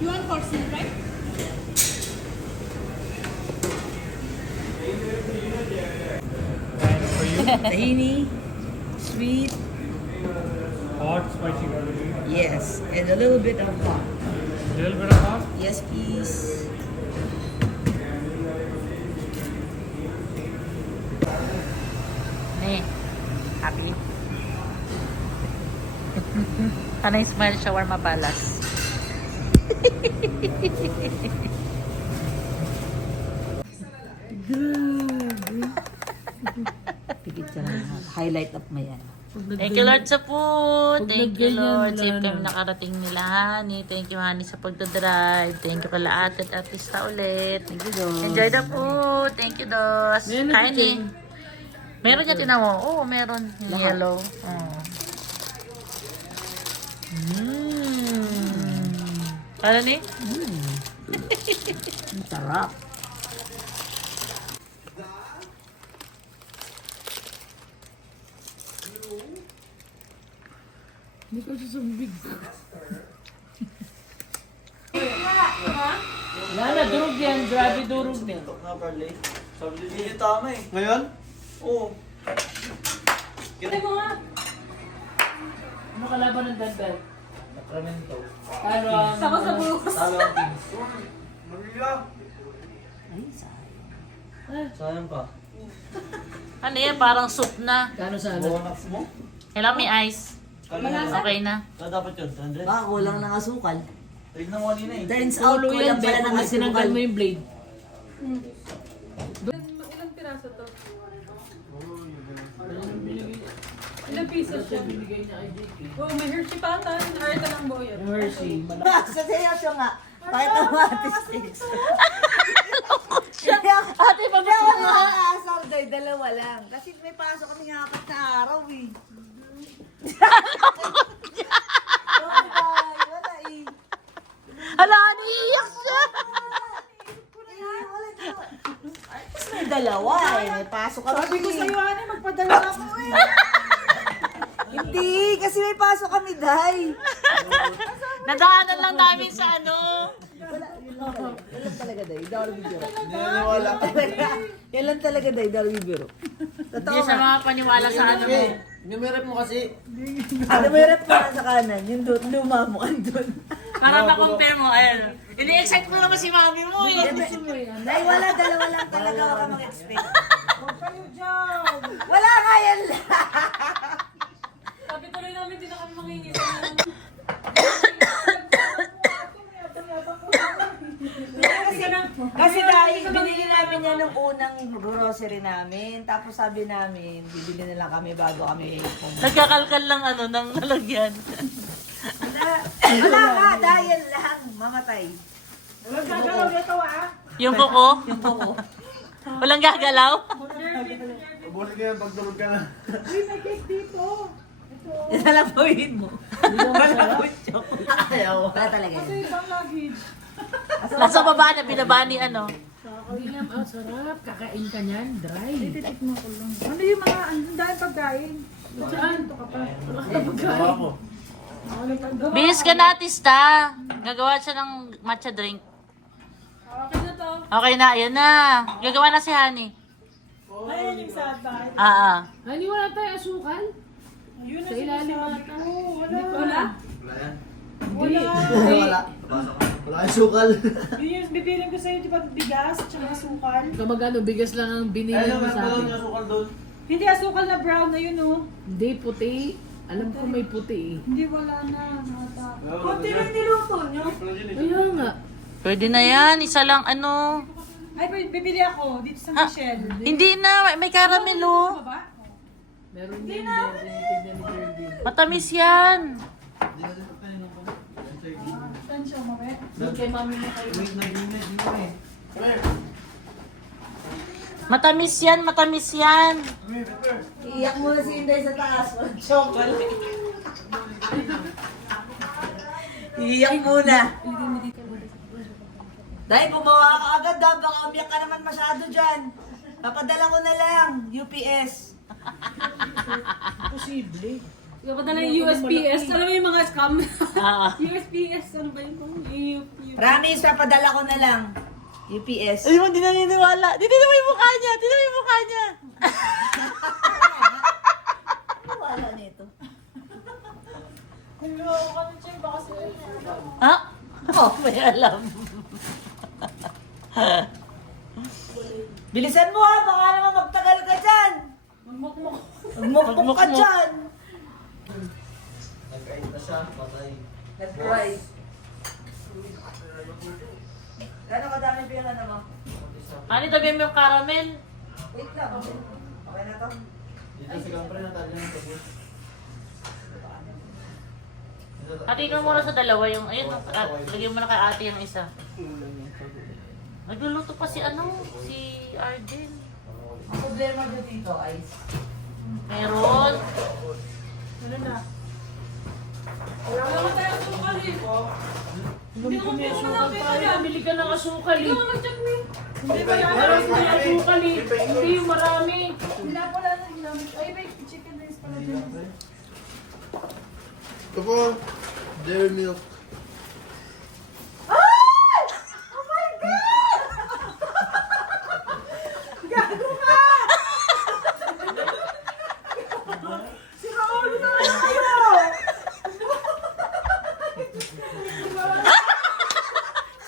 You want porcelain, right? And for you, Tahini, sweet, hot spicy garlic. yes, and a little bit of hot. Little bit of hot. Yes, please. Ne, happy? Kanay smile shawarma balas. Pigit ka lang. Highlight up mo yan. Thank you Lord sa food. Thank you Lord. wala Safe na. kami nakarating nila, honey. Thank you, honey, sa pagdadrive. Thank you kala ate at artista ulit. Thank you, Dos. Enjoy the food. Thank you, Dos. Honey. Meron niya tinawo. Oo, meron. Yung Lahat. yellow. Oh. Ano ni? Ang sarap. Hindi ko susubig. Lala, durog yan. Grabe durog yan. Na Parley. Sabi din hindi tama eh. Ngayon? Oo. Ano kalaban ng dandan? Sacramento. Ano ang... Saka sa buhos. Talo ang team. Manila. Ay, sayang. Sayang pa. Ano yan? Parang soup na. Kano sana? Bonus mo? Hello, may ice. Okay na. Kaya dapat yun, 100. Baka kulang ng asukal. Tignan mo kanina eh. Turns out, kulang pala ng asukal. yung blade. Ilang piraso to? Ilang piso siya? Oh, may Hershey pa ata. Nakaya ng boyot. Hershey. Sa sayo siya nga. Pakita mo ate sticks. Ate, Hindi ako nakakaasar doy, dalawa lang. Kasi may pasok kami nga apat na araw eh. Wala eh. Hala, naiiyak siya. Tapos may dalawa eh. May pasok kami. Sabi ko sa'yo, Ani, magpadala ako eh. Hindi, kasi may pasok kami, Day. Nadaanan lang namin sa ano. Yan lang talaga, Day. Hindi ako nagbibiro. Naniniwala ka. Yan lang talaga, Day. Hindi ako nagbibiro. Totoo Hindi sa nga. mga paniwala sa ano mo. Numerate mo kasi. Ano may rep ka sa kanan? Yung doon, luma mo kan doon. Para ma-compare mo, ayun. Ini-excite mo naman si mami mo eh. Day, wala. Dalawa lang talaga ako mag-expect. Huwag kayo dyan. Wala nga yan lang. Sabi tuloy namin, di na kami mangingin. Kasi dahil binili namin yan ng unang grocery namin. Tapos sabi namin, bibili na lang kami bago kami pumunta. Nagkakalkal lang ano, ng nalagyan. Wala nga, dahil lang. Mamatay. Huwag gagalaw nito ah. Yung kuko, Yung buko. walang gagalaw. Ubusin ka yan pag tulog ka na. Uy, may cake dito. Ito. Yan na lang pawin mo. Wala po chocolate. Ayaw. Wala talaga Ito yan. ibang luggage. Nasa baba na, binaba ni ano. William, oh, sarap. Kakain ka niyan, dry. Titikmo ko lang. Ano yung mga, ang dahil pagkain? Saan? Ito ka pa. Gawa ko. Bilis ka na, artista. Gagawa siya ng matcha drink. Okay na to. Okay na, ayan na. Gagawa na si Honey. Ayan yung saba. Hani, wala tayo asukal? Yun Sa ilalim ata. Wala. Wala? Wala yan. Wala. Wala. Wala yung sukal. Yun yung bibiling ko sa'yo, di ba, bigas, tsaka asukal. Kamagano, bigas lang ang binili Ayun, mo sa meron akin. yung sukal doon. Hindi asukal na brown na yun, oh. Hindi, puti. Alam ko may puti eh. Hindi, wala na. Kunti lang niluto nyo. Kaya nga. Pwede na yan, isa lang ano. Ay, bibili ako dito sa Michelle. Hindi na, may caramelo. Baba? Meron din. Meron din ni Kirby. Matamis yan. Saan siya, mabet? Doon kay mami mo kayo. Wait na ginit. Ginit eh. Pepper. Matamis yan, matamis yan. Iyak mo na si Inday sa taas. Walang chocolate. Iyak muna. Dahil bumawa ka agad daw. Baka umiyak ka naman masyado dyan. Papadala ko na lang. UPS. Posible. Padala yung USPS. Alam mo yung mga scam? Ah. USPS, ano ba yun? Promise, papadala ko na lang. UPS. Ay, mo, di naniniwala. Di mo yung mukha niya. Di mo yung mukha niya. Wala nito. Ha? Oh, may alam. Bilisan mo ha, baka naman magtagal ka dyan. Magmukmuk ka dyan. Nagkain na siya, patay. Nag-cry. Gano'ng kadami pa yung ano mo? Ano, tabi mo yung caramel? Wait lang. Okay na to? Dito si Kampre natalya ng tabos. Hati ka muna sa dalawa yung, ayun, lagyan mo na kay ate yung isa. Nagluluto pa si Arden. Ang problema nyo dito, Ice. Meron. Ano na? Wala ka tayong sukal eh. Hindi ko malaki ka yan. Bili ka ng asukal Hindi eh. ko mag-check me. Hindi ba yan? Meron ka ng asukal eh. Hindi yung marami. Wala pala na ginamit. Ay, may chicken rice pala dyan. Ito po, dairy milk.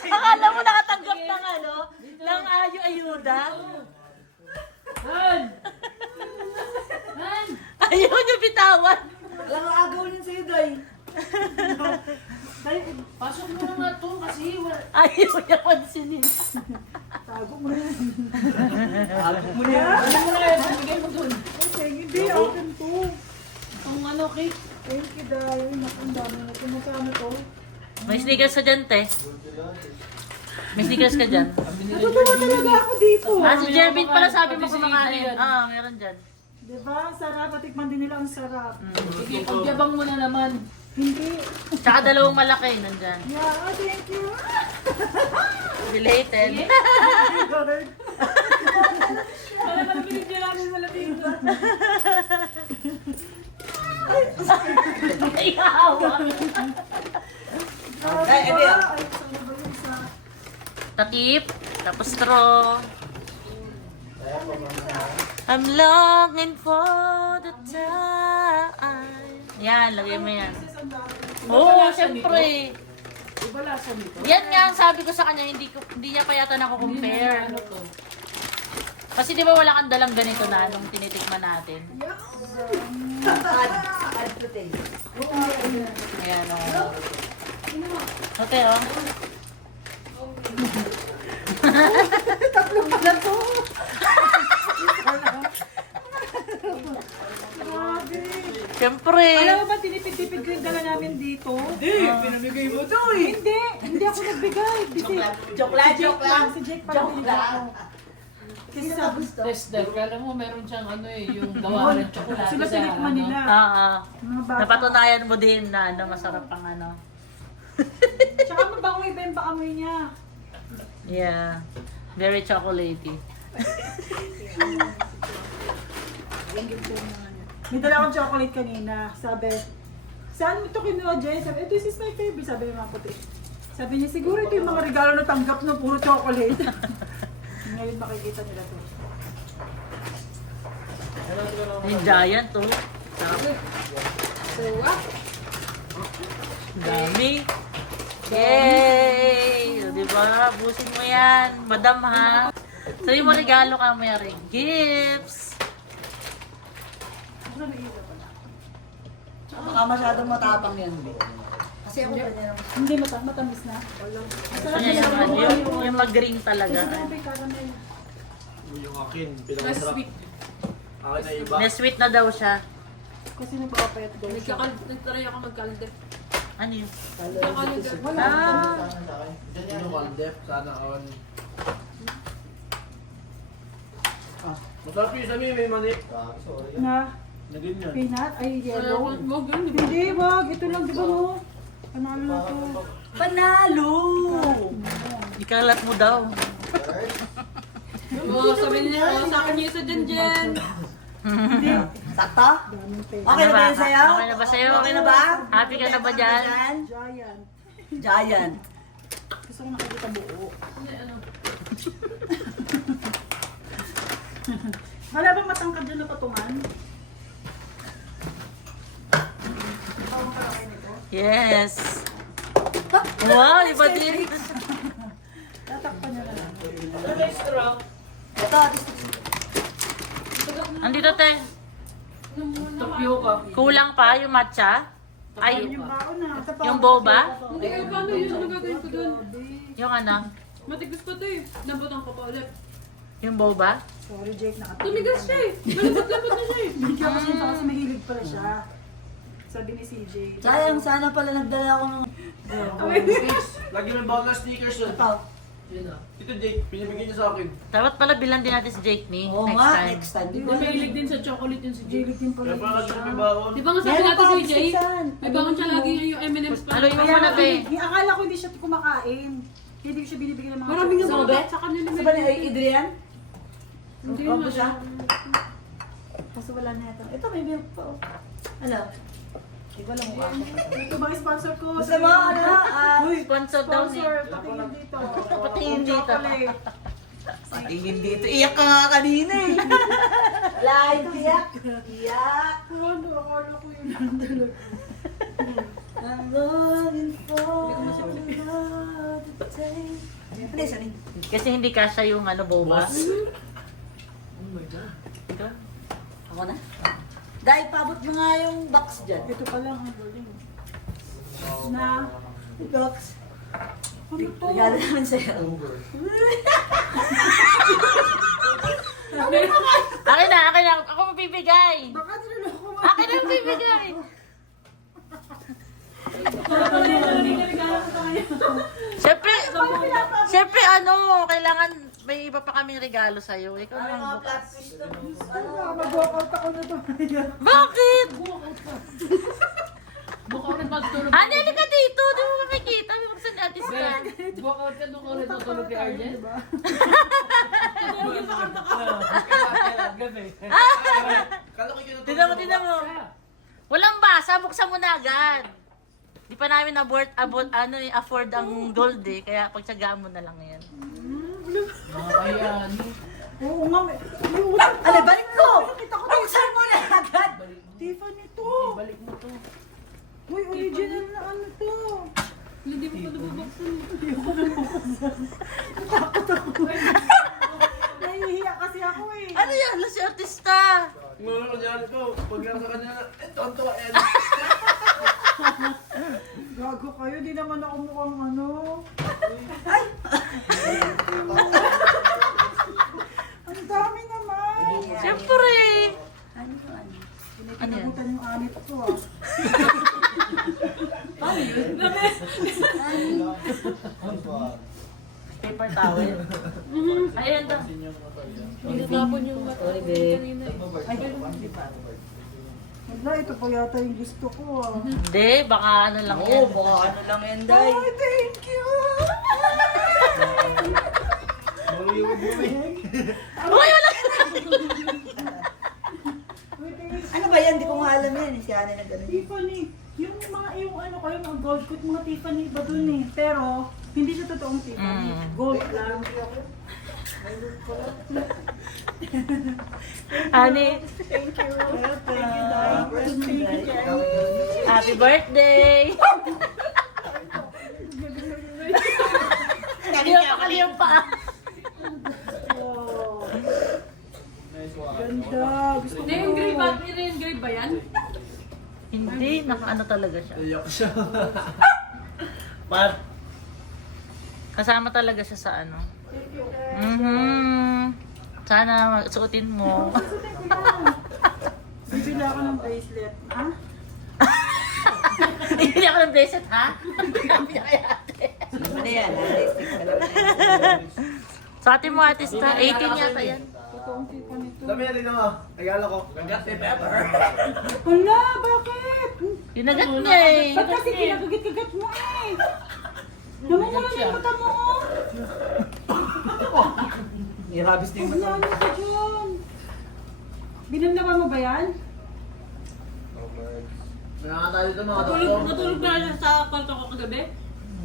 Akala mo nakatanggap ng ng ayuda? Han! Han! Ayaw niya bitawan. Alam mo, agaw niyan sa'yo, Day. Pasok mo na nga to kasi Ayaw niya pansinin. Tago mo na yan. Alok mo niya. ano mo na yan, bigay mo dun. Hindi, open to. Ang ano, cake. Thank you, Day. Ang dami na kumukama to. May sneakers ka dyan, te. May sneakers ka dyan. Natutuwa talaga ako dito. Ah, si Jervin pala sabi mo Pati si kumakain. Adrian. Ah, meron dyan. Diba? Ang sarap. Patikman din nila ang sarap. Sige, pagyabang mo na naman. Hindi. Tsaka dalawang malaki nandyan. Yeah, thank you. Related. Wala pala binigyan namin wala dito. Ayawa. Ay, edi. Takip. Tapos straw. I'm longing for the time. Yan, lagay mo yan. Oo, syempre. Iba lasa nito. Yan nga ang sabi ko sa kanya, hindi niya pa yata nako-compare. Ano to? Kasi di ba wala kang dalang ganito na nung tinitikman natin? Add to taste. Ayan, o. Ate, o. Tatlong pala to. Siyempre. Alam mo ba, tinipid-tipid ko yung dala namin dito? Hindi, pinamigay mo to eh. Hindi ako nagbigay. Joke lang, joke lang. Si Jake pala binigay ako. Kasi sa gusto. Tester, kala mo meron siyang ano eh, yung gawa ng tsokolate Sila sa tinikman nila. Oo. Mga bata. Napatunayan mo din na masarap ang ano. Tsaka mabango iba yung paamoy niya. Yeah. Very chocolatey. May dala akong chocolate kanina. Sabi, saan mo ito kinuha, Jen? Sabi, this is my favorite. Sabi ng mga puti. Sabi niya, siguro ito yung mga regalo na tanggap ng puro chocolate. Ngayon makikita nila to. Yung giant, oh. Sarap. So, Dami. Yay! O, diba? Busin mo yan. Madam, ha? Sabi mo regalo ka, Mary. Gifts! Baka masyadong matapang yan. Kasi ako ganyan naman. hindi matamis na. Ayan yung, yung mag-green talaga. Sabi, caramel. Yung akin, pinakasarap. Akin na iba. Nesweet na daw siya. Kasi nagpapayat daw siya. Nagtry ako magkalde. Ano yun? Wala. Ah! Yung Waldef, sana on. Masarap yung isa may manik. Sorry. Na, Na ganyan. peanut, ay yellow. Hindi, wag. Ito lang, di ba mo? Panalo na to. Panalo! Ikalat mo daw. Oo, sabi niya, sa akin yung isa dyan, Jen. Hindi. Sakto? Daming pera. Okay na ba yun sa'yo? Okay na ba sa'yo? Okay na ba? Happy ka na ba dyan? Giant. Giant. Gusto ko nakikita buo. Wala bang matangkad dyan na patungan? Tawag ka lang kayo nito. Yes. Wow, iba din. Tatakpan niya na lang. Ito, Andito, te. Kulang pa yung matcha. Ay, Yung baon na. Ito pa. yung boba. Hindi, paano yun? Ano gagawin ko doon? Yung ano, Matigas pa to eh. Nabutan ko pa ulit. yung boba. Sorry Jake, nakatingin. Tumigas siya eh. Malapot-lapot na siya eh. Bigyan ko siya kasi mahilig pala siya. Sabi ni CJ. sayang, sana pala nagdala ako ng... Lagi may bawal na stickers yun. Ito. Ito Jake, pinibigyan niya sa akin. Dapat pala bilang din natin si Jake ni Oo next nga, time. next time. Hindi mahilig din sa chocolate yun si Jay. Hilig din pala Kaya pala kasi siya. may bawal. Di ba nga sabi Meron natin pa si Jay? saan? May bangon siya lagi yung M&M's pa. Haluin mo Kaya muna, te. akala ko hindi siya kumakain. Hindi ko siya binibigyan ng mga Maraming chocolate. yung Sobe? mga sa kanila. Sa ba ni Adrian? Hindi Opo naman siya? siya. Kaso wala na ito. Ito, may milk pa. Oh. Ano? Hindi ko alam kung ano. Ito ba sponsor ko? Gusto mo, ano? Sponsor daw ni. Sponsor, patingin dito. Patingin dito. Chocolate. Patingin dito. Iyak ka nga kanina eh. Wala, ito iyak. Iyak. Ano, akala ko yun lang talaga. I'm longing for love to take. Ano yun? Kasi hindi kasha yung ano, boba. Ikaw? Ako na? Dahil pabot mo nga yung box dyan. Ito pa lang ang galing. Na, Box. ano to? Regalo naman sa'yo. Akin na. Ako mabibigay. Baka niloloko mo. Akin na mabibigay. Siyempre ano, kailangan may iba pa kaming regalo sa'yo. Ikaw Ano naman mga bukas. plot twist to? Ano? Mag-walkout ako na to. Bakit? Buka ulit magtulog. Ano, ka dito. Di mo makikita. May magsan natin sila. Buka ulit ka doon ulit matulog kay Arjen. Tignan mo. Walang basa. Buksan mo na agad. Di pa namin afford ang gold eh. Kaya pagtsagaan mo na lang yan. Oo nga, may... Ano, balik ko! Buksan mo na agad! Tiffany to. Balik mo to. Uy, original na ano to. Hindi mo pa nabubuksan. Nahihiya kasi ako eh. Ano yan? Si artista. Mga kunyari po, pag nasa kanya na, tonto ka yan. Gago kayo, di naman ako mukhang ano. Ang dami naman. Siyempre. Ano yun? Pinabutan yung anit ko ah. Paper towel. Ayan daw. Tinatapon yung mata kanina eh. Wala, ito pa yata yung gusto ko ah. Hindi, baka ano lang Oo, yan. baka ano lang yan, Day. Ay, thank you! Uy, wala! Ano ba yan? Hindi ko nga alam yan. Si Ana na gano'n. Tiffany, yung ano kayo, mga gold coat, mga Tiffany ba dun eh. Pero, hindi siya totoong Tiffany. Gold lang. Ani, Thank you. Thank you, Day. happy birthday! Nakakali yung paa. Oh. Ganda. Gusto ko. Hindi, yung grave ba? Yung grave ba yan? Hindi, naka-ano talaga siya. Iyak siya. Par. Kasama talaga siya sa ano. Sana suotin mo. Bibili ako ng bracelet. Ha? Hindi ako ng bracelet, ha? Sabi niya kay ate. Ano yan? Stick ka lang na. Sa ate mo, artista, 18 yata yan. Totoong Tiffany to. Dami yan din ako. Regalo ko. Kagat ni Pepper. Wala, bakit? Ginagat niya eh. Ba't kasi kinagagit-kagat mo eh? Namumula na yung mata mo. Irabis din Huwag na ano ka dyan. Binanlaman mo ba yan? Nakakatayo dito mga Natulog na siya sa kwarto ko kagabi.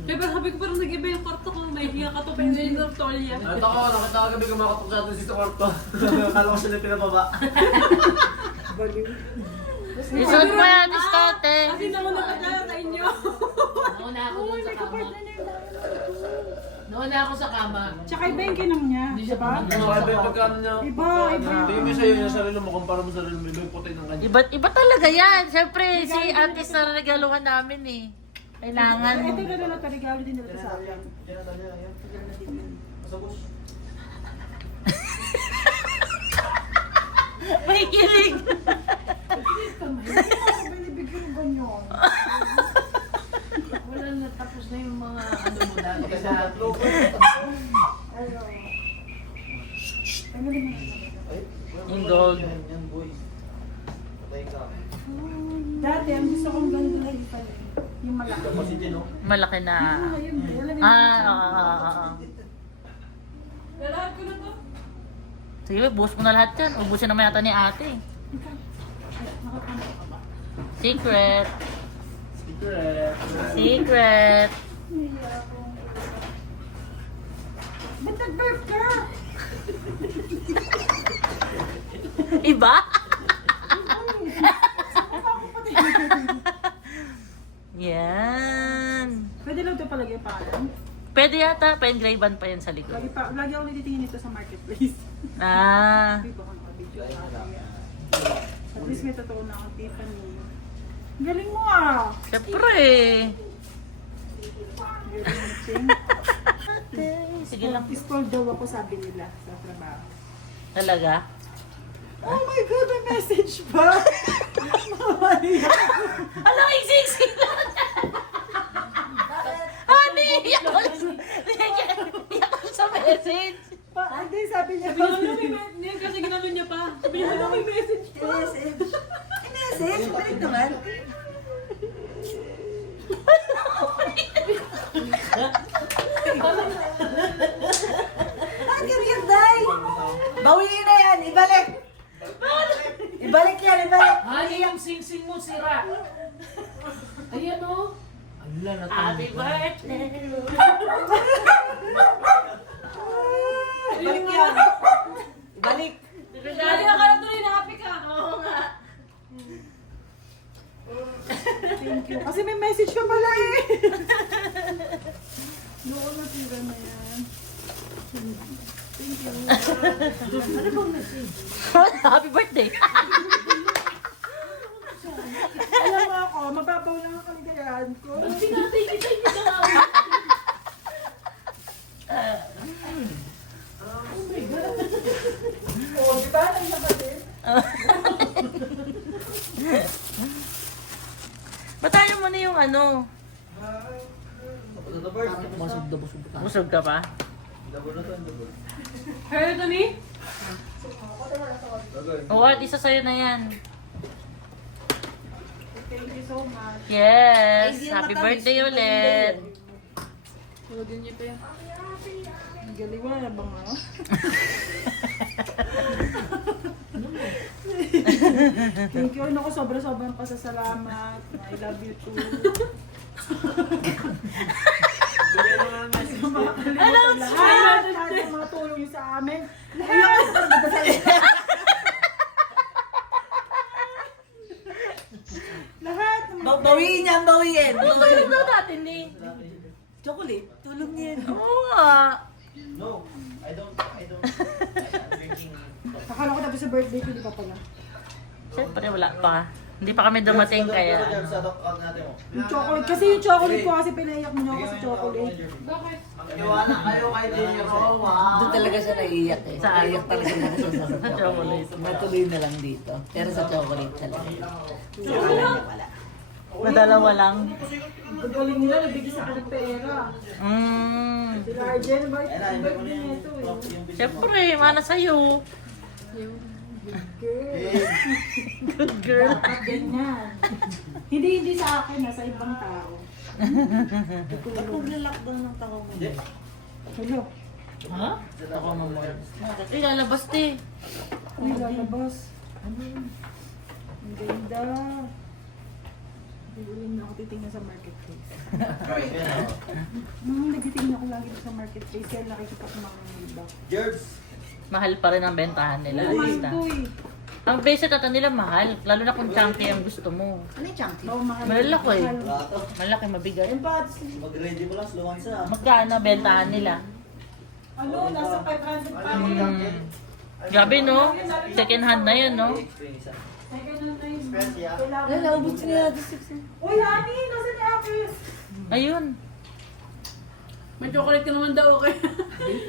Kaya sabi ko parang nag-iba yung kwarto ko. May hiya ka to pa yung Tortolya. Ito ko, nakita ko gabi kumakatok sa atin sa kwarto. Kala ko sila pinababa. Isuot mo yan, diskarte. Kasi naman nakadala sa inyo. Nauna ako dun sa kama. Nauna ako sa kama. Tsaka iba yung kinang niya. Hindi siya Diba? pumunta. Ano ba yung pagkano niya? Iba, iba. Tingin mo sa'yo yung sarili mo, kumpara mo sa sarili mo, iba yung puti ng kanya. Iba talaga yan. Siyempre, si artist na regaluhan namin eh. Kailangan. Ito na lang ito, regalo din nila sa akin. May kilig. Binibigyan ng ganyan. Wala na, tapos na yung mga ano mo dati sa Ayun. Ano naman? Yung gold. Yan, boy. Patay ka. Dati, ang gusto kong ganito na yung pala. Yung malaki. Kasi din, no? Malaki na. Ayun, alam mo Oo. Lahat ko na to. Sige, buhos mo na lahat yan. Ubusin naman yata ni ate. Secret. Secret. Secret. Ba't nag-burp ka? Iba? Yan. Pwede lang ito palagay yung pangalan. Pwede yata, pa-engraven pa yan sa likod. Lagi ako natitingin ito sa marketplace. Ah. Hindi ba ako nakabidyo? At least may totoo na akong Tiffany. Galing mo ah! Siyempre. Galing mo, Ting. Sige lang. Spoiled daw ako, sabi nila sa trabaho. Talaga? Oh my God, may message pa! Alam, iksik lang. Ano iyak ko? Iyak ko sa message. Hindi, sabi niya Sabi niya, may message. Kasi ginano niya pa. Sabi niya, ano may message pa? Message, balik naman. Ang ganyan, Day! Bawiin na yan, ibalik! Ibalik yan, ibalik! Ay, yung sing-sing mo sira. Ayan o. Ala na Happy birthday. Ibalik yan! Ibalik! Lagi ka na tuloy na happy ka. Oo nga. Thank you. Kasi may message ka pala eh. Doon na tira na yan. Thank you. Ano bang message? Happy birthday. Alam mo ako, mababaw lang ang kaligayahan ko. Oh, di ba? Nagsabatin? Batayan mo na yung ano. Busog ka pa? Heard to me? Oo, at isa sa'yo na yan. Thank you so much. Yes. Ay, di Happy matamis. birthday ulit. Tulogin niyo pa yan. Ang galing, wala na bang ano? Thank you. Ano ko, sobrang pasasalamat. I love you too. Alam mo, lahat ng mga tulong niyo sa amin. Lahat ng mga Bawiin yan, bawiin! Tulog daw natin eh. Chocolate, tulog niya yan. Oo nga. No, I don't. I'm drinking. Akala ko tapos sa birthday ko, di pa pala. Siyempre wala pa. Hindi pa kami dumating kaya. Sa account natin mo. Yung chocolate. Kasi yung chocolate ko kasi pinaiyak mo na ako sa chocolate. Bakit? Iwana kayo kay Dero. Doon talaga siya naiiyak eh. Saan? Naiiyak talaga siya sa Sa chocolate. Matuloy na lang dito. Pero sa chocolate talaga. Madalawa lang. Ang galing nila, nagbigay sa akin ng pera. Si Arjen, bakit ang galing niya ito eh? Siyempre, mana sa'yo. Girl, Good girl. dapat ganyan. Hindi sa akin, sa ibang tao. Maglalakbang ng tao mo. Hello, Ha? Ako mo mo. Lalabas te. ang lalabas. Ano yun? Ang ganda. Bibili na ako titingnan sa marketplace. Yan, oh. Nagtitingnan ako lagi sa marketplace kaya nakikita ko mga iba. Gerbs. Mahal pa rin ang bentahan nila. Mahal Basta. to eh. Ang basic ata nila mahal. Lalo na kung chunky ang gusto mo. Ano yung chunky? Oo, mahal. Malaki eh. Mahal. Wala to. Malaki, mabigat. Ayun pa. Mag-ready mo lang, slowan sa. Magkano bentahan nila? Ano, nasa 500 pa rin. Grabe no? Second hand na yun no? Second hand na yun. Ano, naubos niya natin 6. Uy, Ani! Nasa ni Akis? Ayun. May chocolate ka naman daw, okay?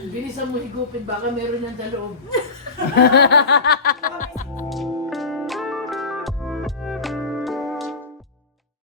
Bilisan mo higupin, baka meron yan sa loob. Baka may